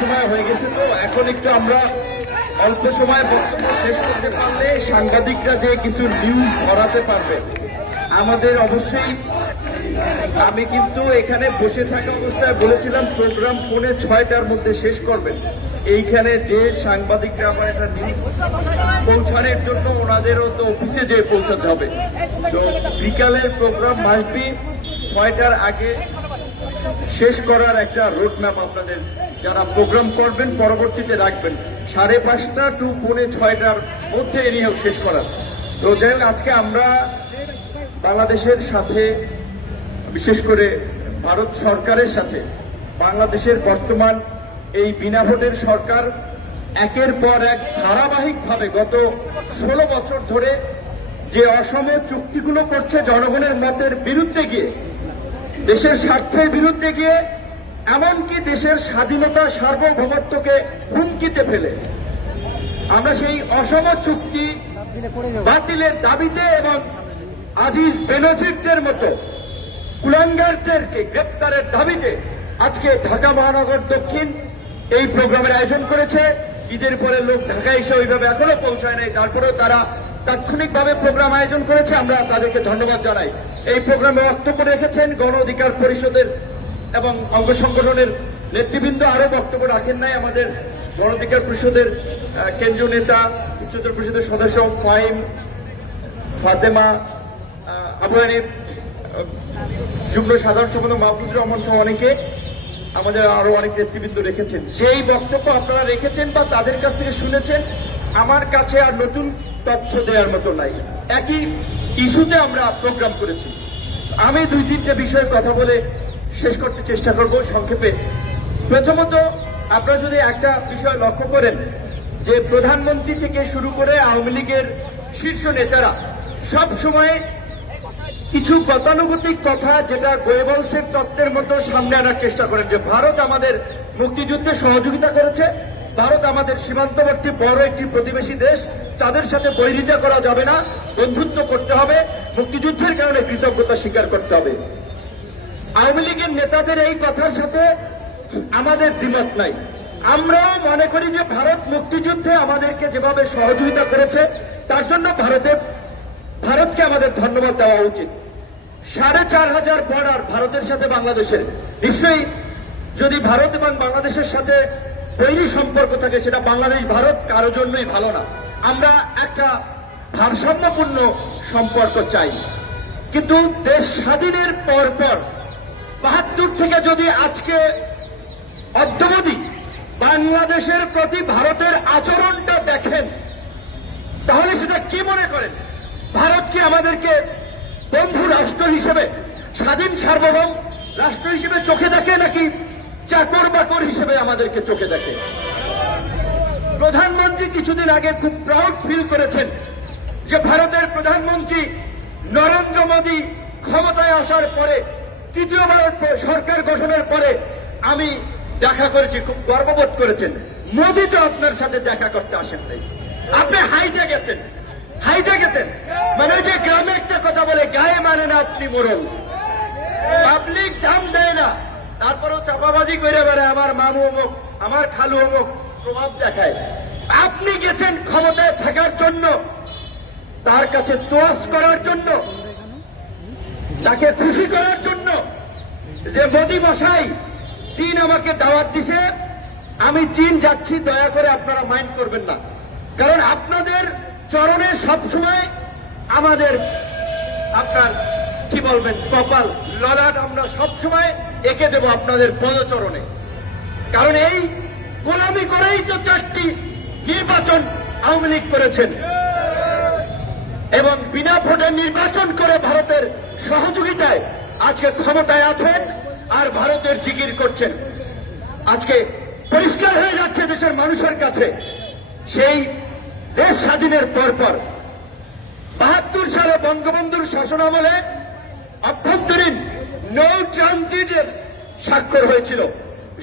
সময় হয়ে গেছে, তো এখন একটু আমরা অল্প সময় বক্তব্য শেষ করতে পারলে সাংবাদিকরা যে কিছু নিউজ ধরাতে পারবে আমাদের অবশ্যই। আমি কিন্তু এখানে বসে থাকা অবস্থায় বলেছিলাম প্রোগ্রাম 6:45-র মধ্যে শেষ করবেন। এইখানে যে সাংবাদিকরা আমার একটা নিউজ পৌঁছানোর জন্য ওনাদেরও তো অফিসে যেয়ে পৌঁছাতে হবে, তো বিকালের প্রোগ্রাম মাস্ট বি 6টার আগে শেষ করার একটা রোড ম্যাপ আপনাদের যারা প্রোগ্রাম করবেন পরবর্তীতে রাখবেন, 5:30 টু 6:45-র মধ্যে নিয়েও শেষ করার। তো যাই হোক, আজকে আমরা বাংলাদেশের সাথে, বিশেষ করে ভারত সরকারের সাথে বাংলাদেশের বর্তমান এই বিনা ভোটের সরকার একের পর এক ধারাবাহিকভাবে গত 16 বছর ধরে যে অসম চুক্তিগুলো করছে জনগণের মতের বিরুদ্ধে গিয়ে, দেশের স্বার্থের বিরুদ্ধে গিয়ে, এমনকি দেশের স্বাধীনতা সার্বভৌমত্বকে হুমকিতে ফেলে আমরা সেই অসম চুক্তি বাতিলের দাবিতে এবং আজিজ বেনজিরদের মতো কুলাঙ্গারদেরকে গ্রেপ্তারের দাবিতে আজকে ঢাকা মহানগর দক্ষিণ এই প্রোগ্রামের আয়োজন করেছে। ঈদের পরে লোক ঢাকায় এসে ওইভাবে এখনো পৌঁছায় নাই, তারপরেও তারা তাৎক্ষণিকভাবে প্রোগ্রাম আয়োজন করেছে, আমরা তাদেরকে ধন্যবাদ জানাই। এই প্রোগ্রামে বক্তব্য রেখেছেন গণ অধিকার পরিষদের এবং অঙ্গ সংগঠনের নেতৃবৃন্দ, আরো বক্তব্য রাখেন নাই আমাদের গণ অধিকার পরিষদের কেন্দ্রীয় নেতা, উচ্চতর পরিষদের সদস্য ফাহিম, ফাতেমা, আবু হানিফ, যুগ্ম সাধারণ সম্পাদক মাহফুজুর রহমান সহ অনেকে, আমাদের আরো অনেক নেতৃবৃন্দ রেখেছেন। যেই বক্তব্য আপনারা রেখেছেন বা তাদের কাছ থেকে শুনেছেন, আমার কাছে আর নতুন তথ্য দেওয়ার মতো নাই। একই ইস্যুতে আমরা প্রোগ্রাম করেছি। আমি 2-3টে বিষয়ে কথা বলে শেষ করতে চেষ্টা করব সংক্ষেপে। প্রথমত, আপনারা যদি একটা বিষয় লক্ষ্য করেন যে প্রধানমন্ত্রী থেকে শুরু করে আওয়ামী লীগের শীর্ষ নেতারা সব সময় কিছু গতানুগতিক কথা, যেটা গোয়েবলসের তত্ত্বের মতো সামনে আনার চেষ্টা করেন যে ভারত আমাদের মুক্তিযুদ্ধে সহযোগিতা করেছে, ভারত আমাদের সীমান্তবর্তী বড় একটি প্রতিবেশী দেশ, তাদের সাথে বৈরিতা করা যাবে না, বন্ধুত্ব করতে হবে, মুক্তিযুদ্ধের কারণে কৃতজ্ঞতা স্বীকার করতে হবে। আওয়ামী লীগের নেতাদের এই কথার সাথে আমাদের দ্বিমত নাই। আমরাও মনে করি যে ভারত মুক্তিযুদ্ধে আমাদেরকে যেভাবে সহযোগিতা করেছে তার জন্য ভারতকে আমাদের ধন্যবাদ দেওয়া উচিত। 4,500 বর্ডার ভারতের সাথে বাংলাদেশের, নিশ্চয়ই যদি ভারত এবং বাংলাদেশের সাথে বৈরী সম্পর্ক থাকে সেটা বাংলাদেশ ভারত কারো জন্যই ভালো না। আমরা একটা ভারসাম্যপূর্ণ সম্পর্ক চাই। কিন্তু দেশ স্বাধীনের পর 72 থেকে যদি আজকে অদ্যাবধি বাংলাদেশের প্রতি ভারতের আচরণটা দেখেন, তাহলে সেটা কি মনে করেন? ভারত কি আমাদেরকে বন্ধু রাষ্ট্র হিসেবে, স্বাধীন সার্বভৌম রাষ্ট্র হিসেবে চোখে দেখে, নাকি চাকর বাকর হিসেবে আমাদেরকে চোখে দেখে? প্রধানমন্ত্রী কিছুদিন আগে খুব প্রাউড ফিল করেছেন যে ভারতের প্রধানমন্ত্রী নরেন্দ্র মোদী ক্ষমতায় আসার পরে, তৃতীয়বার সরকার গঠনের পরে আমি দেখা করেছি, খুব গর্ববোধ করেছেন। মোদী তো আপনার সাথে দেখা করতে আসেন নাই, আপনি হাইটে গেছেন। মানে যে গ্রামে একটা কথা বলে, গায়ে মানে না আপনি মোড়ল, পাবলিক দাম দেয় না, তারপরেও চাপাবাজি করে বেড়ায়, আমার মামু অমুক, আমার খালু অমুক, প্রভাব দেখায়। আপনি গেছেন ক্ষমতায় থাকার জন্য, তার কাছে তোয়াজ করার জন্য, তাকে খুশি করার জন্য যে মোদী মশাই চীন আমাকে দাওয়াত দিছে, আমি চীন যাচ্ছি, দয়া করে আপনারা মাইন্ড করবেন না, কারণ আপনাদের চরণে সবসময় আমাদের, আপনার কি বলবেন, কপাল ললাট আমরা সবসময় এঁকে দেব আপনাদের পদচরণে। কারণ এই গোলামি করেই তো 4টি নির্বাচন আওয়ামী লীগ করেছেন এবং বিনা ভোটে নির্বাচন করে ভারতের সহযোগিতায় আজকে ক্ষমতায় আছেন আর ভারতের জিকির করছেন। আজকে পরিষ্কার হয়ে যাচ্ছে দেশের মানুষের কাছে, সেই দেশ স্বাধীনের পর 72 সালে বঙ্গবন্ধুর শাসনামলে অভ্যন্তরীণ নৌ ট্রানজিটের স্বাক্ষর হয়েছিল,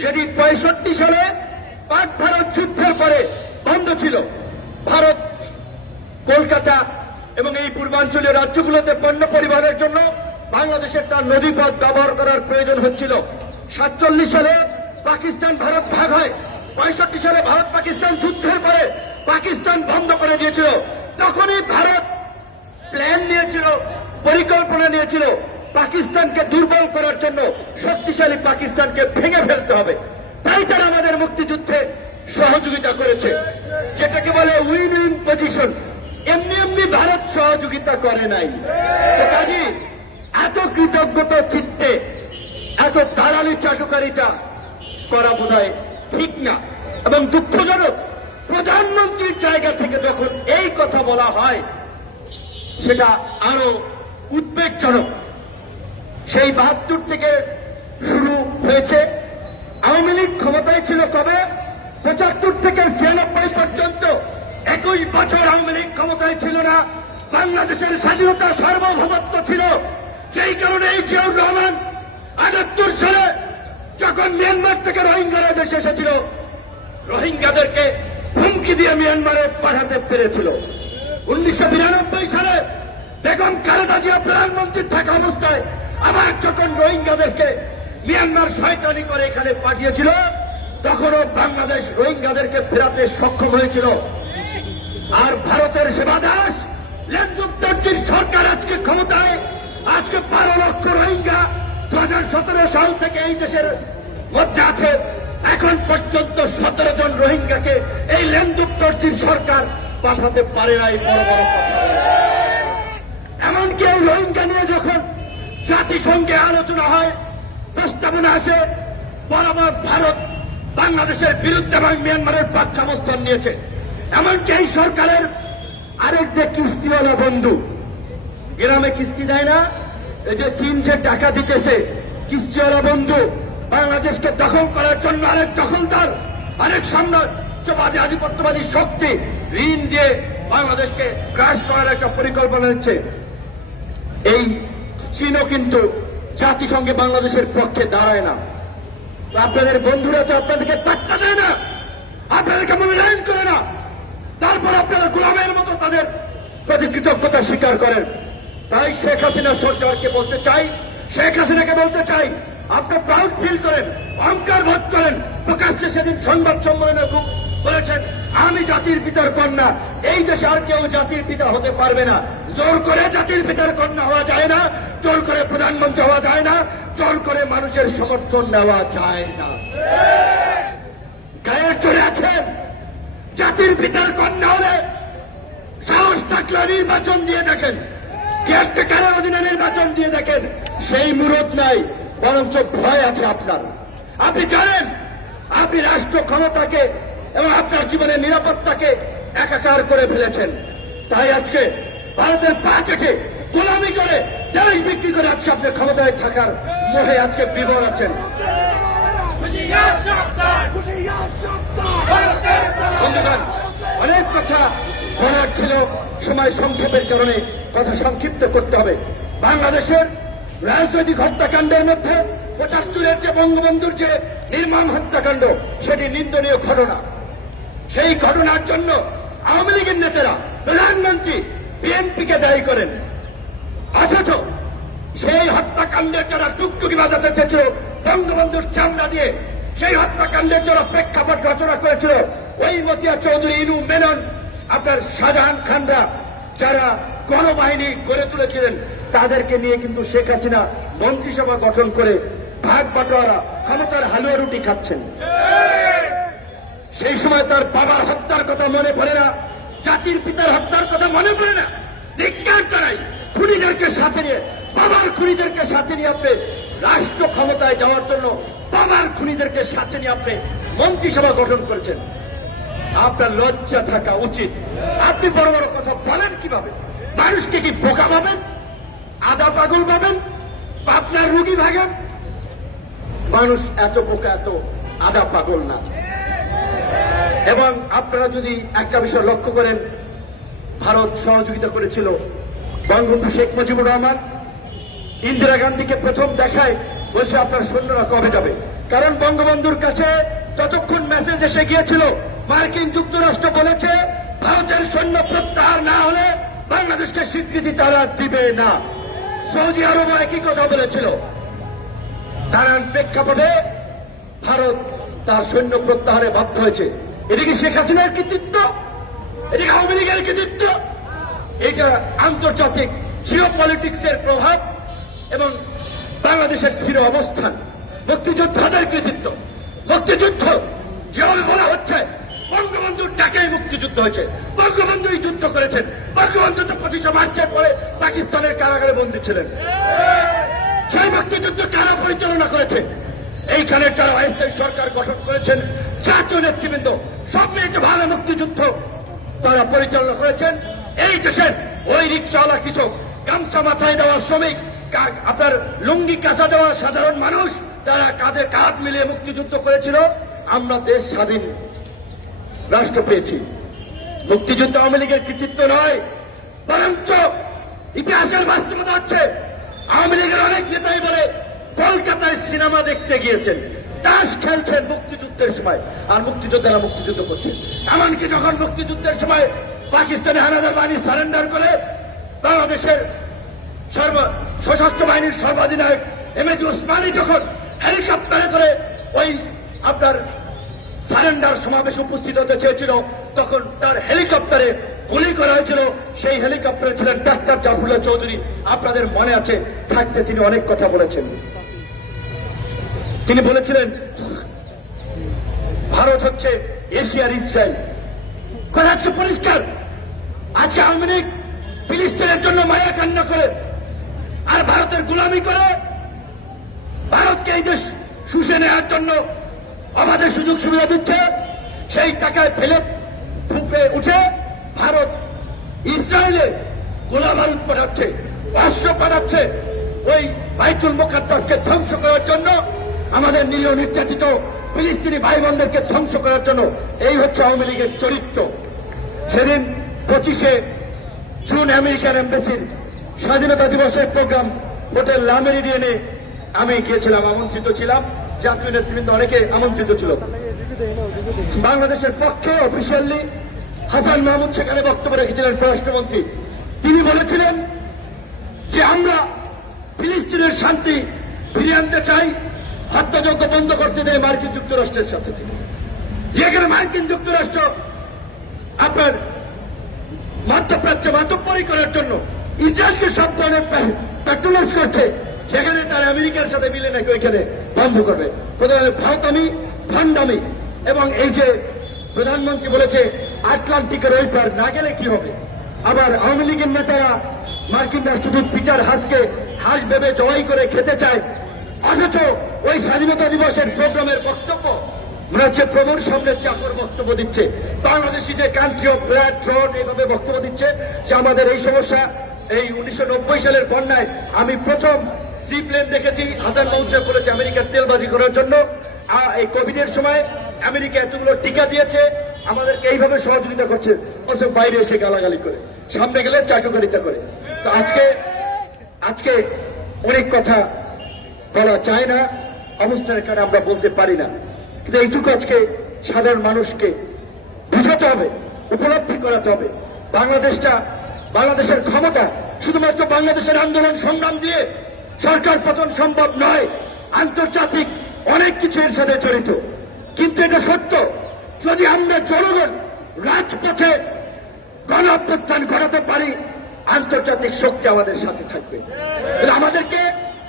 যেটি 65 সালে পাক ভারত যুদ্ধের পরে বন্ধ ছিল। ভারত কলকাতা এবং এই পূর্বাঞ্চলীয় রাজ্যগুলোতে পণ্য পরিবহনের জন্য বাংলাদেশের তার নদীপথ ব্যবহার করার প্রয়োজন হচ্ছিল। 47 সালে পাকিস্তান ভারত ভাগ হয়, 65 সালে ভারত পাকিস্তান যুদ্ধের পরে পাকিস্তান বন্ধ করে দিয়েছিল, তখনই ভারত প্ল্যান নিয়েছিল, পরিকল্পনা নিয়েছিল পাকিস্তানকে দুর্বল করার জন্য, শক্তিশালী পাকিস্তানকে ভেঙে ফেলতে হবে। তাই তারা আমাদের মুক্তিযুদ্ধে সহযোগিতা করেছে, যেটাকে বলে উইন উইন পজিশন। এমনি এমনি ভারত সহযোগিতা করে নাই। কাজী এত কৃতজ্ঞতা চিত্তে এত দালালি চাটুকারিতা করা বোধহয় ঠিক না এবং দুঃখজনক। প্রধানমন্ত্রীর জায়গা থেকে যখন এই কথা বলা হয় সেটা আরো উদ্বেগজনক। সেই 72 থেকে শুরু হয়েছে। আওয়ামী লীগ ক্ষমতায় ছিল কবে? 75 থেকে 96 পর্যন্ত 21 বছর আওয়ামী লীগ ক্ষমতায় ছিল না। বাংলাদেশের স্বাধীনতা সার্বভৌমত্ব ছিল। যেই কারণে এই জিয়াউর রহমান 78 সালে যখন মিয়ানমার থেকে রোহিঙ্গারা দেশে এসেছিল, রোহিঙ্গাদেরকে হুমকি দিয়ে মিয়ানমারে পাঠাতে পেরেছিল। 1992 সালে বেগম খালেদা জিয়া প্রধানমন্ত্রী থাকা অবস্থায় আবার যখন রোহিঙ্গাদেরকে মিয়ানমার শয়তানি করে এখানে পাঠিয়েছিল, তখনও বাংলাদেশ রোহিঙ্গাদেরকে ফেরাতে সক্ষম হয়েছিল। আর ভারতের সেবা দাস লেন্দুপ্তর্জির সরকার আজকে ক্ষমতায়। আজকে 12 লক্ষ রোহিঙ্গা 2017 সাল থেকে এই দেশের মধ্যে আছে। এখন পর্যন্ত 17 জন রোহিঙ্গাকে এই লেন্দুপ্তর্জির সরকার পাঠাতে পারে নাই। বড় বড় কথা। এমনকি এই রোহিঙ্গা নিয়ে যখন জাতিসংঘে আলোচনা হয়, প্রস্তাবনা আসে, বরাবর ভারত বাংলাদেশের বিরুদ্ধে এবং মিয়ানমারের পক্ষাবস্থান নিয়েছে। এমনকি এই সরকারের আরেক যে কিস্তিওয়ালা বন্ধু, গ্রামে কিস্তি দেয় না, এই যে চীন যে টাকা দিতেছে, কিস্তিওয়ালা বন্ধু বাংলাদেশকে দখল করার জন্য আরেক দখলদার, আরেক সাম্রাজ্যবাদী আধিপত্যবাদী শক্তি ঋণ দিয়ে বাংলাদেশকে ক্রাশ করার একটা পরিকল্পনা নিচ্ছে। এই চীনও কিন্তু জাতিসংঘে বাংলাদেশের পক্ষে দাঁড়ায় না। আপনাদের বন্ধুরা তো আপনাদেরকে পাত্তা দেয় না, আপনাদেরকে মূল্যায়ন করে না। তারপর আপনারা গোলামের মতো তাদের প্রতি কৃতজ্ঞতা স্বীকার করেন। তাই শেখ হাসিনা সরকারকে বলতে চাই, শেখ হাসিনাকে বলতে চাই, আপনি প্রাউড ফিল করেন, অহংকার বোধ করেন। প্রকাশ্যে সেদিন সংবাদ সম্মেলনে খুব বলেছেন, আমি জাতির পিতার কন্যা। এই দেশে আর কেউ জাতির পিতা হতে পারবে না। জোর করে জাতির পিতার কন্যা হওয়া যায় না, জোর করে প্রধানমন্ত্রী হওয়া যায় না, জোর করে মানুষের সমর্থন নেওয়া যায় না। গায়ের চড়ে আছেন, জাতির পিতার কন্যা হলে সাহস থাকলে নির্বাচন দিয়ে দেখেন, কেয়ারটেকারের অধীনে নির্বাচন দিয়ে দেখেন। সেই মুরত নাই, বরঞ্চ ভয় আছে আপনার। আপনি জানেন আপনি রাষ্ট্র ক্ষমতাকে এবং আপনার জীবনের নিরাপত্তাকে একাকার করে ফেলেছেন। তাই আজকে ভারতের পা চেটে গোলামি করে দেশ বিক্রি করে আজকে আপনি ক্ষমতায় থাকার মোহে আজকে বিবর আছেন। বন্ধুগণ, অনেক কথা বলার ছিল, সময় সংক্ষেপের কারণে কথা সংক্ষিপ্ত করতে হবে। বাংলাদেশের রাজনৈতিক হত্যাকাণ্ডের মধ্যে 75-এর যে বঙ্গবন্ধুর যে নির্মম হত্যাকাণ্ড, সেটি নিন্দনীয় ঘটনা। সেই ঘটনার জন্য আওয়ামী লীগের নেতারা, প্রধানমন্ত্রী বিএনপিকে দায়ী করেন। অথচ সেই হত্যাকাণ্ডের যারা টুকটুকি বাজাতে চেয়েছিল বঙ্গবন্ধুর চামড়া দিয়ে, সেই হত্যাকাণ্ডের যারা প্রেক্ষাপট রচনা করেছিল ওই মতিয়া চৌধুরী, ইনু মেনন, আপনার শাহজাহান খানরা, যারা গণবাহিনী গড়ে তুলেছিলেন, তাদেরকে নিয়ে কিন্তু শেখ হাসিনা মন্ত্রিসভা গঠন করে ভাগ বাটোয়ারা ক্ষমতার হালুয়া রুটি খাচ্ছেন। সেই সময় তার বাবার হত্যার কথা মনে পড়ে না, জাতির পিতার হত্যার কথা মনে পড়ে না। ধিক্কার জানাই, খুনিদেরকে সাথে নিয়ে, বাবার খুনিদেরকে সাথে নিয়ে আপনি রাষ্ট্র ক্ষমতায় যাওয়ার জন্য বাবার খুনিদেরকে সাথে নিয়ে আপনি মন্ত্রিসভা গঠন করেছেন। আপনার লজ্জা থাকা উচিত। আপনি বড় বড় কথা বলেন কিভাবে? মানুষকে কি বোকা ভাবেন, আধা পাগল ভাবেন, আপনার রুগী ভাবেন? মানুষ এত বোকা, এত আধা পাগল না। এবং আপনারা যদি একটা বিষয় লক্ষ্য করেন, ভারত সহযোগিতা করেছিল বঙ্গবন্ধু শেখ মুজিবুর রহমান ইন্দিরা গান্ধীকে প্রথম দেখায় বলছে আপনার সৈন্যরা কবে যাবে। কারণ বঙ্গবন্ধুর কাছে ততক্ষণ মেসেজ এসে গিয়েছিল, মার্কিন যুক্তরাষ্ট্র বলেছে ভারতের সৈন্য প্রত্যাহার না হলে বাংলাদেশকে স্বীকৃতি তারা দিবে না। সৌদি আরবও একই কথা বলেছিল। তার প্রেক্ষাপটে ভারত তার সৈন্য প্রত্যাহারে বাধ্য হয়েছে। এটা কি শেখ হাসিনার কৃতিত্ব? এটা কি আওয়ামী লীগের কৃতিত্ব? এটা আন্তর্জাতিক জিও পলিটিক্সের প্রভাব এবং বাংলাদেশের দৃঢ় অবস্থান, মুক্তিযোদ্ধাদের কৃতিত্ব। মুক্তিযুদ্ধ যেভাবে বলা হচ্ছে বঙ্গবন্ধুর ডাকেই মুক্তিযুদ্ধ হয়েছে, বঙ্গবন্ধুই যুদ্ধ করেছেন। বঙ্গবন্ধু তো 25 মার্চের পরে পাকিস্তানের কারাগারে বন্দী ছিলেন। সেই মুক্তিযুদ্ধ কারা পরিচালনা করেছে? এইখানে যারা অস্থায়ী সরকার গঠন করেছেন, জাতীয় নেতৃবৃন্দ, সব মিলে একটা ভালো মুক্তিযুদ্ধ তারা পরিচালনা করেছেন। এই দেশের ওই রিক্সাওয়ালা কৃষক, গামছা মাথায় দেওয়া শ্রমিক, আপনার লুঙ্গি কাঁচা দেওয়া সাধারণ মানুষ, তারা কাঁধে কাঁধ মিলিয়ে মুক্তিযুদ্ধ করেছিল। আমরা দেশ স্বাধীন রাষ্ট্র পেয়েছি। মুক্তিযুদ্ধ আওয়ামী লীগের কৃতিত্ব নয়, বরঞ্চ ইতিহাসের বাস্তবতা হচ্ছে আওয়ামী লীগের অনেক নেতাই বলে কলকাতায় সিনেমা দেখতে গিয়েছেন, তাস খেলছেন মুক্তিযুদ্ধের সময়, আর মুক্তিযোদ্ধারা মুক্তিযুদ্ধ করছেন। এমনকি যখন মুক্তিযুদ্ধের সময় পাকিস্তানি হানাদার বাহিনী সারেন্ডার করে বাংলাদেশের সশস্ত্র বাহিনীর সর্বাধিনায়ক এমএজি ওসমানী যখন হেলিকপ্টারে করে ওই আপনার সারেন্ডার সমাবেশে উপস্থিত হতে চেয়েছিল, তখন তার হেলিকপ্টারে গুলি করা হয়েছিল। সেই হেলিকপ্টারে ছিলেন ডাক্তার জাফরুল্লাহ চৌধুরী। আপনাদের মনে আছে থাকতে তিনি অনেক কথা বলেছেন। তিনি বলেছিলেন ভারত হচ্ছে এশিয়ার ইসরায়েল। আজকে পরিষ্কার, আজকে আওয়ামী লীগ ফিলিস্তিনের জন্য মায়া কান্না করে আর ভারতের গোলামি করে, ভারতকে এই দেশ শুষে নেওয়ার জন্য আমাদের সুযোগ সুবিধা দিচ্ছে। সেই টাকায় ফেলে ফুপে উঠে ভারত ইসরায়েলে গোলা বারুদ পাঠাচ্ছে, অস্ত্র পাঠাচ্ছে ওই বাইতুল মুকাদ্দাসকে ধ্বংস করার জন্য, আমাদের নিরীহ নির্যাতিত ফিলিস্তিনি ভাই বোনদেরকে ধ্বংস করার জন্য। এই হচ্ছে আওয়ামী লীগের চরিত্র। সেদিন 25শে জুন আমেরিকান এম্বাসির স্বাধীনতা দিবসের প্রোগ্রাম হোটেল লা মেরিডিয়ানে আমি গিয়েছিলাম, আমন্ত্রিত ছিলাম। জাতীয় নেতৃবৃন্দ অনেকে আমন্ত্রিত ছিল। বাংলাদেশের পক্ষে অফিসিয়ালি হাসান মাহমুদ সেখানে বক্তব্য রেখেছিলেন, পররাষ্ট্রমন্ত্রী। তিনি বলেছিলেন যে আমরা ফিলিস্তিনের শান্তি ফিরিয়ে আনতে চাই, হত্যাযজ্ঞ বন্ধ করতে চাই মার্কিন যুক্তরাষ্ট্রের সাথে থেকে। যেখানে মার্কিন যুক্তরাষ্ট্র আপনার মধ্যপ্রাচ্যে মাতব্বরি করার জন্য ইসরায়েলকে সব ধরনের প্যাট্রোনাইজ করছে, সেখানে তারা আমেরিকার সাথে মিলে নাকি ওইখানে বন্ধ করবে। ভারতামি, ভণ্ডামি। এবং এই যে প্রধানমন্ত্রী বলেছে আটলান্টিকের ওই পার না গেলে কি হবে, আবার আওয়ামী লীগের নেতারা মার্কিন রাষ্ট্রদূত পিটার হাসকে হাঁস ভেবে জবাই করে খেতে চায়, অথচ ওই স্বাধীনতা দিবসের প্রোগ্রামের বক্তব্য মনে হচ্ছে প্রভুর সামনে চাকর বক্তব্য দিচ্ছে। বাংলাদেশি যে কান্ট্রি অফ ব্লাড ড্রন এইভাবে বক্তব্য দিচ্ছে যে আমাদের এই সমস্যা। এই 1990 সালের বন্যায় আমি প্রথম সি প্লেন দেখেছি, হাসান মাহমুদ সাহেব বলেছে আমেরিকার তেলবাজি করার জন্য। এই কোভিডের সময় আমেরিকা এতগুলো টিকা দিয়েছে, আমাদেরকে এইভাবে সহযোগিতা করছে, অথচ বাইরে এসে গালাগালি করে, সামনে গেলে চাটুকারিতা করে। তো আজকে অনেক কথা বলা যায় না, অবস্থানের কারণে আমরা বলতে পারি না, কিন্তু এইটুকু আজকে সাধারণ মানুষকে বুঝাতে হবে, উপলব্ধি করাতে হবে। বাংলাদেশের ক্ষমতা শুধুমাত্র বাংলাদেশের আন্দোলন সংগ্রাম দিয়ে সরকার পতন সম্ভব নয়, আন্তর্জাতিক অনেক কিছু এর সাথে জড়িত। কিন্তু এটা সত্য, যদি আমরা জনগণ রাজপথে গণ অভ্যুত্থান ঘটাতে পারি, আন্তর্জাতিক শক্তি আমাদের সাথে থাকবে। আমাদেরকে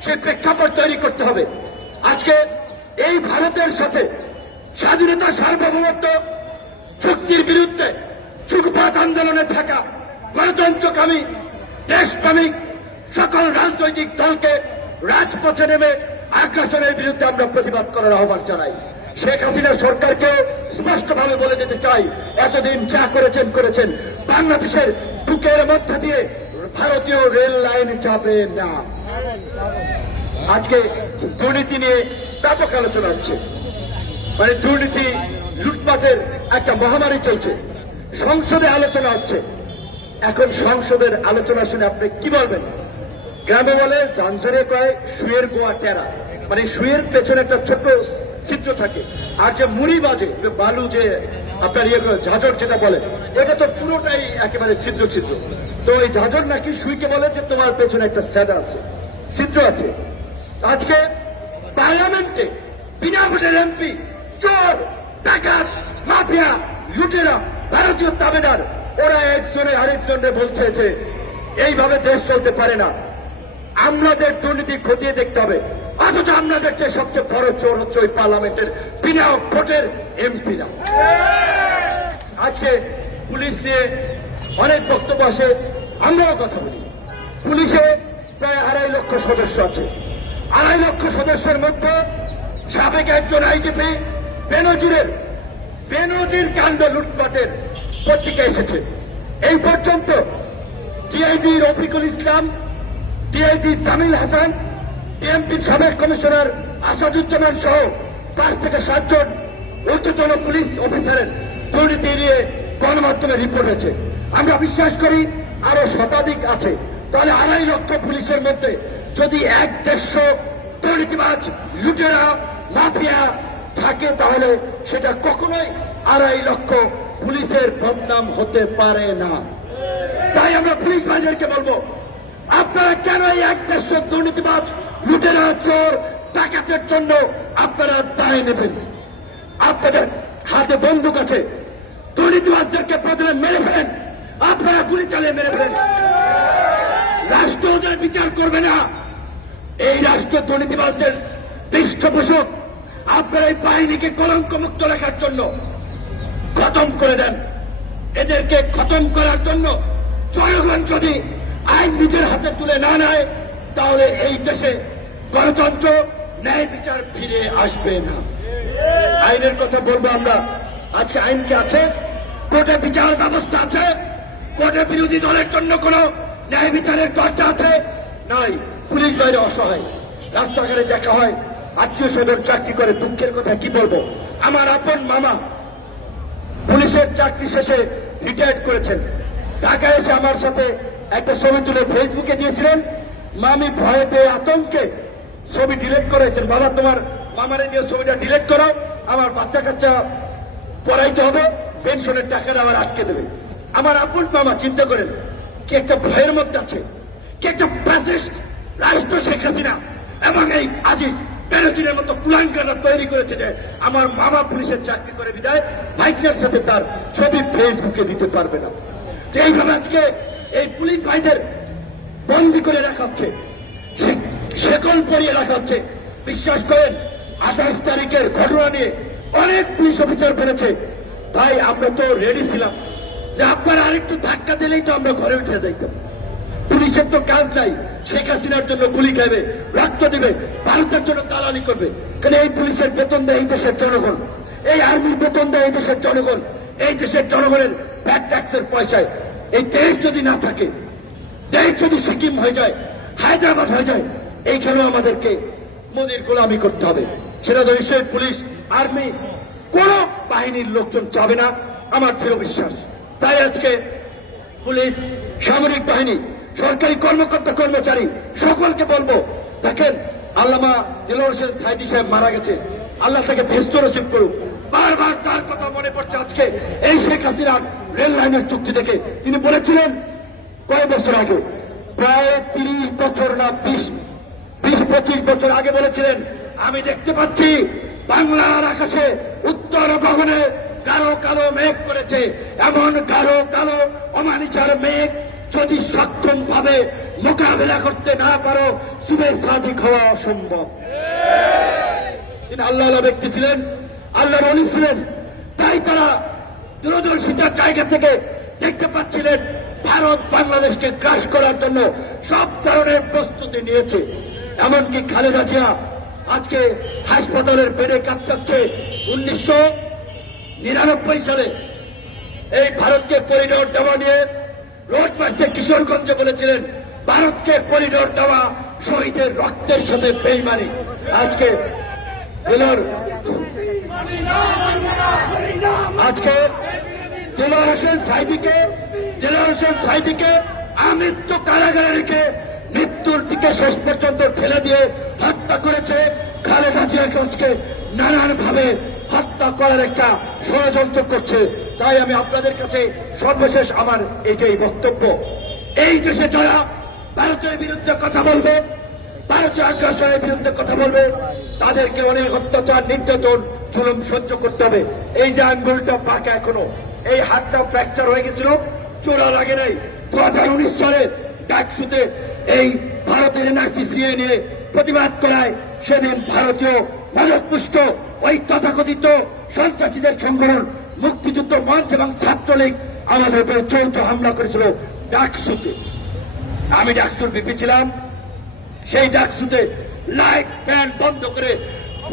সেই প্রেক্ষাপট তৈরি করতে হবে। আজকে এই ভারতের সাথে স্বাধীনতা, সার্বভৌমত্ব চুক্তির বিরুদ্ধে যুগপৎ আন্দোলনে থাকা গণতন্ত্রকামী, দেশপ্রেমিক সকল রাজনৈতিক দলকে রাজপথে নেমে আগ্রাসনের বিরুদ্ধে আমরা প্রতিবাদ করার আহ্বান জানাই। শেখ হাসিনা সরকারকে স্পষ্টভাবে বলে দিতে চাই, এতদিন যা করেছেন, বাংলাদেশের বুকের মধ্যে দিয়ে ভারতীয় রেল লাইন যাবে না। আজকে দুর্নীতি নিয়ে ব্যাপক আলোচনা হচ্ছে, মানে দুর্নীতি, লুটপাটের একটা মহামারী চলছে, সংসদে আলোচনা হচ্ছে। এখন সংসদের আলোচনা শুনে আপনি কি বলবেন? গ্রামে বলে জাঞ্জরে কয় শুয়ের গোয়া টেরা, মানে শুয়ের পেছনে একটা ছোট ছিদ্র থাকে, আর যে মুড়ি বাজে বালু যে আপনার ঝাঁঝর যেটা বলে, এটা তো পুরোটাই একেবারে ছিদ্র। তো এই ঝাঁঝর নাকি শুইকে বলে যে তোমার পেছনে একটা স্যাদা আছে, ছিদ্র আছে। আজকে পার্লামেন্টে বিনা ভোটের এমপি চোর, ডাকাত, মাফিয়া, লুটেরা, ভারতীয় তাবেদার, ওরা একজনে আরেকজনে বলছে যে এইভাবে দেশ চলতে পারে না, আমাদের দুর্নীতি খতিয়ে দেখতে হবে। অথচ আমরা দেখছি সবচেয়ে বড় চোর হচ্ছে ওই পার্লামেন্টের বিনা ভোটের এমপিরা। আজকে পুলিশ নিয়ে অনেক বক্তব্য আসে, আমরাও কথা বলি। পুলিশে প্রায় 2.5 লক্ষ সদস্য আছে। 2.5 লক্ষ সদস্যের মধ্যে সাবেক একজন আইজিপি বেনজির কাণ্ড লুটপাটের পত্রিকা এসেছে। এই পর্যন্ত ডিআইজি রফিকুল ইসলাম, ডিআইজি জামিল হাসান, ডিএমপির সাবেক কমিশনার আসাদুজ্জামান সহ 5 থেকে 7 জন ঊর্ধ্বতন পুলিশ অফিসারের দুর্নীতি নিয়ে গণমাধ্যমে রিপোর্ট হয়েছে। আমরা বিশ্বাস করি আরো শতাধিক আছে। তাহলে 2.5 লক্ষ পুলিশের মধ্যে যদি 1-150 দুর্নীতিবাজ, লুটেরা, মাফিয়া থাকে, তাহলে সেটা কখনোই 2.5 লক্ষ পুলিশের বদনাম হতে পারে না। তাই আমরা পুলিশ বাহিনীকে বলবো, আপনারা কেন এই 1-150 দুর্নীতিবাজ, লুটেরা, চোর, ডাকাতের জন্য আপনারা দায় নেবেন? আপনাদের হাতে বন্দুক আছে, দুর্নীতিবাজদেরকে প্রথমে মেরে ফেলেন, আপনারা গুলি চালিয়ে মেরে ফেলেন। রাষ্ট্র ওদের বিচার করবে না। এই রাষ্ট্র দুর্নীতিবাজদের পৃষ্ঠপোষক। আপনারা এই বাহিনীকে কলঙ্কমুক্ত রাখার জন্য খতম করে দেন। এদেরকে খতম করার জন্য জনগণ যদি আইন নিজের হাতে তুলে না নেয়, তাহলে এই দেশে গণতন্ত্র, ন্যায় বিচার ফিরে আসবে না। আইনের কথা বলবো আমরা। আজকে আইন কি আছে? কোর্টে বিচার ব্যবস্থা আছে? কোর্টে বিরোধী দলের জন্য কোন ন্যায় বিচারের দরজা আছে? নাই। পুলিশ বাইরে অসহায়, রাস্তাঘাটে দেখা হয়, আত্মীয় স্বজন চাকরি করে। দুঃখের কথা কি বলবো, আমার আপন মামা পুলিশের চাকরি শেষে রিটায়ার্ড করেছেন। ঢাকায় এসে আমার সাথে একটা ছবি তুলে ফেসবুকে দিয়েছিলেন। মামি ভয়ে পেয়ে আতঙ্কে ছবি ডিলিট করেছেন। বাবা, তোমার মামারে নিয়ে ছবিটা ডিলিট করো, আমার বাচ্চা কাচ্চা পড়াইতে হবে, পেনশনের টাকাটা আবার আটকে দেবে। আমার আপন মামা, চিন্তা করেন, কি একটা ভয়ের মধ্যে আছে, কি একটা ফ্যাসিস্ট রাষ্ট্র শেখ হাসিনা এবং এই আজিজ বেনজিরের মতো কুলাঙ্গারা তৈরি করেছে যে আমার মামা পুলিশের চাকরি করে বিদায় ভাইটির সাথে তার ছবি ফেসবুকে দিতে পারবে না। যে এইভাবে আজকে এই পুলিশ ভাইদের বন্দি করে রাখা হচ্ছে, শেকল পরিয়ে রাখা হচ্ছে। বিশ্বাস করেন, 28 তারিখের ঘটনা নিয়ে অনেক পুলিশ অফিসার বেড়েছে। ভাই, আমরা তো রেডি ছিলাম যে আপনারা আরেকটু ধাক্কা দিলেই তো আমরা ঘরে উঠে যাইতাম। পুলিশের তো কাজ নাই, শেখ হাসিনার জন্য গুলি খাবে, রক্ত দিবে, ভারতের জন্য দালালি করবে। কারণ এই পুলিশের বেতন দেয় এই দেশের জনগণ, এই আর্মির বেতন দেয় এই দেশের জনগণ, এই দেশের জনগণের ভ্যাট ট্যাক্সের পয়সায়। এই দেশ যদি না থাকে, দেশ যদি সিকিম হয়ে যায়, হায়দ্রাবাদ হয়ে যায়, এইখানেও আমাদেরকে মোদির গোলামি করতে হবে। সেটা তো নিশ্চয়ই পুলিশ, আর্মি, কোন বাহিনীর লোকজন চাবে না, আমার দৃঢ় বিশ্বাস। তাই আজকে পুলিশ, সামরিক বাহিনী, সরকারি কর্মকর্তা কর্মচারী সকলকে বলবো, দেখেন, আল্লামা দিলওয়ার হোসেন সাইদি সাহেব মারা গেছে, আল্লাহ তাকে বেহেশত নসিব করুক। বারবার তার কথা মনে পড়ছে। আজকে এই শেখ হাসিনার রেল লাইনের চুক্তি দেখে তিনি বলেছিলেন কয়েক বছর আগে, প্রায় 30 বছর না 20-25 বছর আগে বলেছিলেন, আমি দেখতে পাচ্ছি বাংলার আকাশে উত্তর গগনে কালো কালো মেঘ করেছে, এমন কালো কালো অমানিচার মেঘ যদি সক্ষম ভাবে মোকাবেলা করতে না পারো, সুবে সাদিক হওয়া অসম্ভব। তিনি আল্লাহ ব্যক্তি ছিলেন, আল্লাহর ওলি ছিলেন। তাই তারা দূরদর্শিতার জায়গা থেকে দেখতে পাচ্ছিলেন ভারত বাংলাদেশকে গ্রাস করার জন্য সব ধরনের প্রস্তুতি নিয়েছে। এমনকি খালেদা জিয়া আজকে হাসপাতালের বেডে কাতরাচ্ছে। 1999 সালে এই ভারতকে করিডোর দেওয়া নিয়ে রোজ মার্চে কিশোরগঞ্জে বলেছিলেন, ভারতকে করিডোর দেওয়া শহীদের রক্তের সাথে বেইমানি। আজকে দিলওয়ার হোসেন সাইদিকে আমৃত্যু কারাগারে রেখে মৃত্যুর দিকে শেষ পর্যন্ত ঠেলে দিয়ে হত্যা করেছে। খালেদা জিয়াকে আজকে নানানভাবে হত্যা করার একটা ষড়যন্ত্র করছে। তাই আমি আপনাদের কাছে সর্বশেষ আমার এই যে বক্তব্য, এই দেশে যারা ভারতের বিরুদ্ধে কথা বলবে, ভারতীয় আগ্রাসনের বিরুদ্ধে কথা বলবে, তাদেরকে অনেক অত্যাচার, নির্যাতন, জুলুম সহ্য করতে হবে। এই যে আঙ্গুলটা পাকা এখনো, এই হাতটা ফ্র্যাকচার হয়ে গেছিল, চোরা লাগে নাই। 2019 সালে ডাকসুতে এই ভারতের এনআরসি সিএ নিয়ে প্রতিবাদ করায় সেদিন ভারতীয় মানবপুষ্ট ওই তথাকথিত সন্ত্রাসীদের সংগঠন মুক্তিযুদ্ধ মঞ্চ এবং ছাত্রলীগ আমাদের উপরে যৌথ হামলা করেছিল ডাকসুতে। আমি ডাকসুর বিপি ছিলাম। সেই ডাকসুতে লাইট ফ্যান বন্ধ করে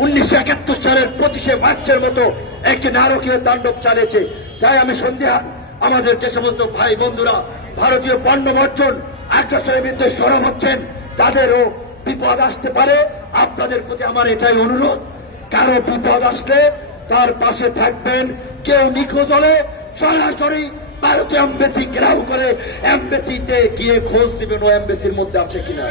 1971 সালের 25শে মার্চের মতো একটি নারকীয় তাণ্ডব চালিয়েছে। তাই আমি সন্ধ্যা আমাদের যে সমস্ত ভাই বন্ধুরা ভারতীয় পণ্য বর্জন আগ্রাসনের বিরুদ্ধে সরব হচ্ছেন, তাদেরও বিপদ আসতে পারে। আপনাদের প্রতি আমার এটাই অনুরোধ, কারো বিপদ আসলে তার পাশে থাকবেন। কেউ নিখোঁজ হলে সরাসরি ভারতীয় এমবেসি ঘেরাও করে এমবেসিতে গিয়ে খোঁজ দিবেন ও এমবেসির মধ্যে আছে কিনা।